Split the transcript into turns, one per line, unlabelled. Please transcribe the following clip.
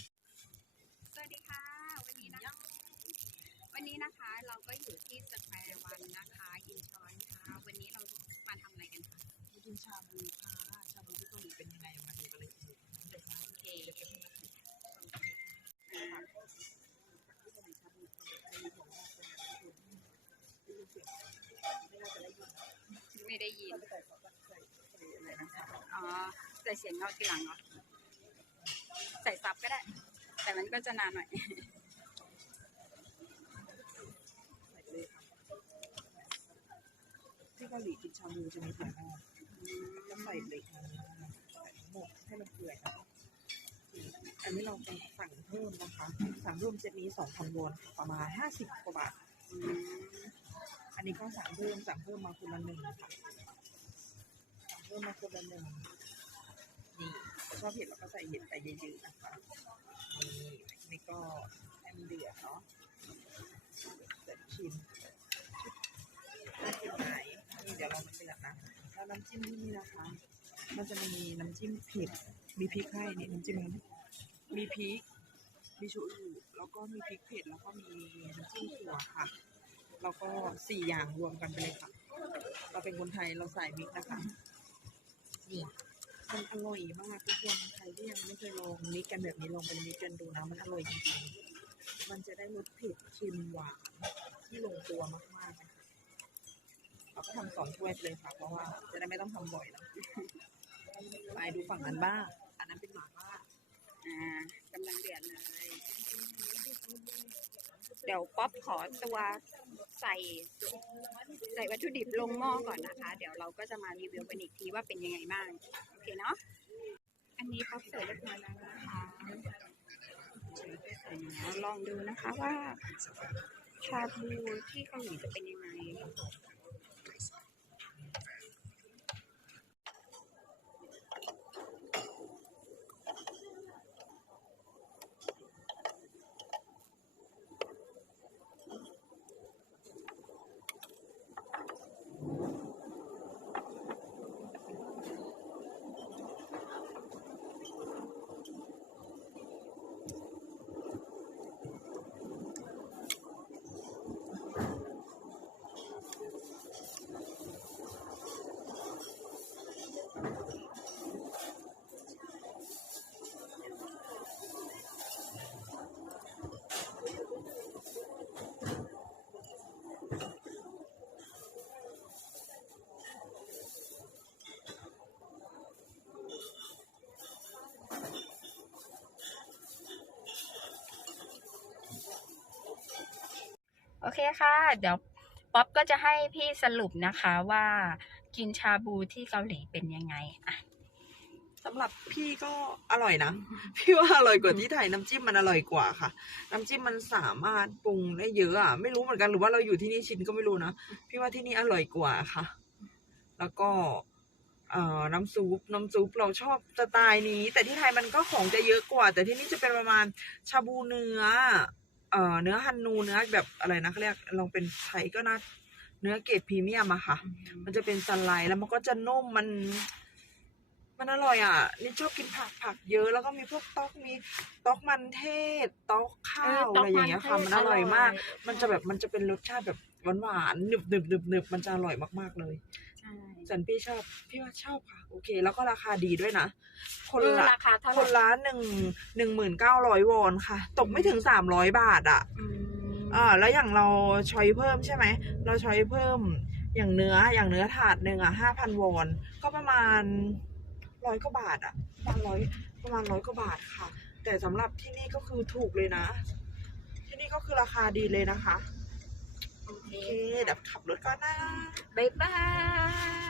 สวัสดีค่ะวันนี้นะวันนี้นะคะเราก็อยู่ที่สแควร์วันนะคะอินชอนค่ะ วันนี้เรา กิน
ชาบูค่ะชาบูที่เกาหลีเป็นยังไงมาดูกันเลยค่ะเดี๋ยวมา
โอเคไม่ได้ยินอ๋อใส่เสียงเอาทีหลังเหรอใส่ซับก็ได้ แต่มันก็จะนานหน่อย
ที่เกาหลีกินชาบูจะมีถั่วงอก แล้วใส่เบรกใส่ทั้งหมดให้มันเปื่อยนอันนี้เราไปสั่งเพิ่มนะคะ สั่งเพิ่มเซตนี้สองพันวอนประมาณห้าสิบกว่าบาท อันนี้ก็สั่งเพิ่มสั่งเพิ่มมาคนละหนึ่งค่ะสั่งเพิ่มมาคนละหนึ่งนี่ชอบเห็ดเราก็ใส่เห็ดไปเยอะๆนะคะ นี่นี่ก็ให้มันเดือดเนาะเสร็จชิม เรามาชิมกันนะแล้วน้ำจิ้มที่นี่นะคะ มันจะมีน้ำจิ้มเผ็ดมีพริกให้นี่น้ำจิ้มมีพริก มีชูอูแล้วก็มีพริกเผ็ดแล้วก็มีน้ำจิ้มถั่วค่ะ แล้วก็สี่อย่างรวมกันไปเลยค่ะ เราเป็นคนไทยเราใส่มิกนะคะนี่มันอร่อยมากทุกคนใครที่ยังไม่เคยลองมิกกันแบบนี้ลองเป็นมิกกันดูนะมันอร่อยจริงๆมันจะได้รสเผ็ดเค็มหวานที่ลงตัวมากๆ เราก็ทำสองถ้วยไปเลยค่ะเพราะว่าจะได้ไม่ต้องทำบ่อยนะไปดูฝั่งนั้นบ้างอันนั้นเป็นหมาล่า
อ่ากำลังเดือดเลย เดี๋ยวป๊อปขอตัวใส่ใส่วัตถุดิบลงหม้อก่อนนะคะ เดี๋ยวเราก็จะมารีวิวกันอีกทีว่าเป็นยังไงบ้างโอเคเนาะอันนี้ป๊อปเสร็จเรียบร้อยแล้วนะคะลองดูนะคะว่าชาบูที่เกาหลีจะเป็นยังไง เคค่ะ เดี๋ยวป๊อปก็จะให้พี่สรุปนะคะว่ากินชาบูที่เกาหลีเป็นยังไงอะ
สำหรับพี่ก็อร่อยนะ พี่ว่าอร่อยกว่าที่ไทยน้ำจิ้มมันอร่อยกว่าค่ะ น้ำจิ้มมันสามารถปรุงได้เยอะอะไม่รู้เหมือนกันหรือว่าเราอยู่ที่นี่ชินก็ไม่รู้นะพี่ว่าที่นี่อร่อยกว่าค่ะ แล้วก็เอ่อน้ำซุปน้ำซุปเราชอบสไตล์นี้ แต่ที่ไทยมันก็ของจะเยอะกว่า แต่ที่นี่จะเป็นประมาณชาบูเนื้อ เอ่อเนื้อฮันนูเนื้อแบบอะไรนะเขาเรียกลองเป็นไทยก็น่าเนื้อเกรดพรีเมียมอะค่ะ มันจะเป็นสไลด์แล้วมันก็จะนุ่มมัน มันอร่อยอะนี่ชอบกินผักผักเยอะแล้วก็มีพวกต๊อกมีต๊อกมันเทศต๊อกข้าวอะไรอย่างเงี้ยค่ะมันอร่อย มาก มันจะแบบมันจะเป็นรสชาติแบบหวานๆหนึบหนึบหนึบหนึบมันจะอร่อยมากๆเลย
ใช่
ส่วนพี่ชอบพี่ว่าชอบค่ะ โอเค แล้วก็ราคาดีด้วยนะ คน
เออ
ละ
ราคาเท่าไห
คน
ร่
ละหนึ่งหนึ่งหมื่นเก้าร้อยวอนค่ะ ตกไม่ถึงสามร้อยบาทอะ
อืม
อ่าแล้วอย่างเราช้อยเพิ่มใช่ไหม เราช้อยเพิ่มอย่างเนื้ออย่างเนื้อถาดหนึ่งอะห้าพันวอน ก็ประมาณ ร้อยกว่าบาทอะประมาณร้อยประมาณร้อยกว่าบาทค่ะ แต่สำหรับที่นี่ก็คือถูกเลยนะ ที่นี่ก็คือราคาดีเลยนะคะ
โอเค
โอเคเดี๋ยวขับรถก่อนนะ
บ๊ายบาย